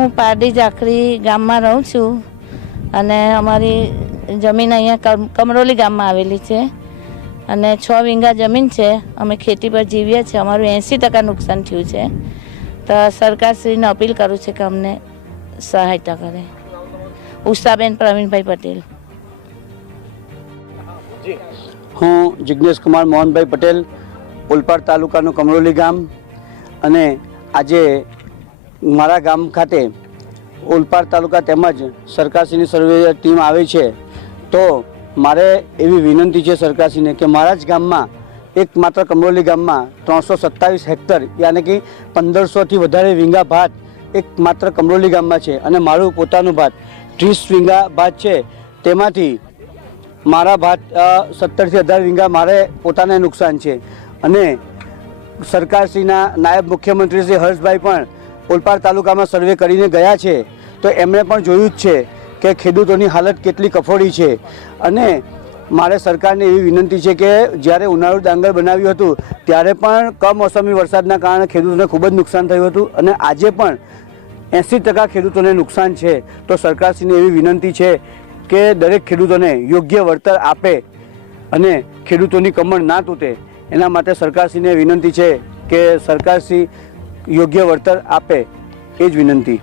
હું પારડી ઝાખરી ગામમાં રહું છું અને અમારી જમીન અહીંયા કમરોલી ગામમાં આવેલી છે અને 6 વીઘા જમીન છે. અમે ખેતી પર જીવીએ છીએ. અમારું 80% નુકસાન થયું છે. તો સરકારશ્રીને અપીલ કરું છું કે અમને સહાયતા કરે. ઉષાબેન પ્રવીણભાઈ પટેલ. હું જિગ્નેશ કુમાર મોહનભાઈ પટેલ, ઓલપાડ તાલુકાનું કમરોલી ગામ, અને આજે મારા ગામ ખાતે ઓલપાડ તાલુકા તેમજ સરકારશ્રીની સર્વે ટીમ આવી છે. તો મારે એવી વિનંતી છે સરકારશ્રીને કે મારા જ ગામમાં એકમાત્ર કમરોલી ગામમાં 327 હેક્ટર યાની કે 1500થી વધારે વીંગા ભાત એકમાત્ર કમરોલી ગામમાં છે અને મારું પોતાનું ભાત 30 વીંગા ભાત છે. તેમાંથી મારા ભાત 17થી 18 વીંગા મારે પોતાને નુકસાન છે. અને સરકારશ્રીના નાયબ મુખ્યમંત્રી શ્રી હર્ષભાઈ પણ ઓલપાડ તાલુકામાં સર્વે કરીને ગયા છે. તો એમણે પણ જોયું જ છે કે ખેડૂતોની હાલત કેટલી કફોડી છે. અને મારે સરકારને એવી વિનંતી છે કે જ્યારે ઉનાળુ ડાંગર બનાવ્યું હતું ત્યારે પણ કમોસમી વરસાદના કારણે ખેડૂતોને ખૂબ જ નુકસાન થયું હતું અને આજે પણ 80% ખેડૂતોને નુકસાન છે. તો સરકારશ્રીને એવી વિનંતી છે કે દરેક ખેડૂતોને યોગ્ય વળતર આપે અને ખેડૂતોની કમર ના તૂટે. એના માટે સરકારશ્રીને વિનંતી છે કે સરકારશ્રી યોગ્ય વળતર આપે, એ જ વિનંતી.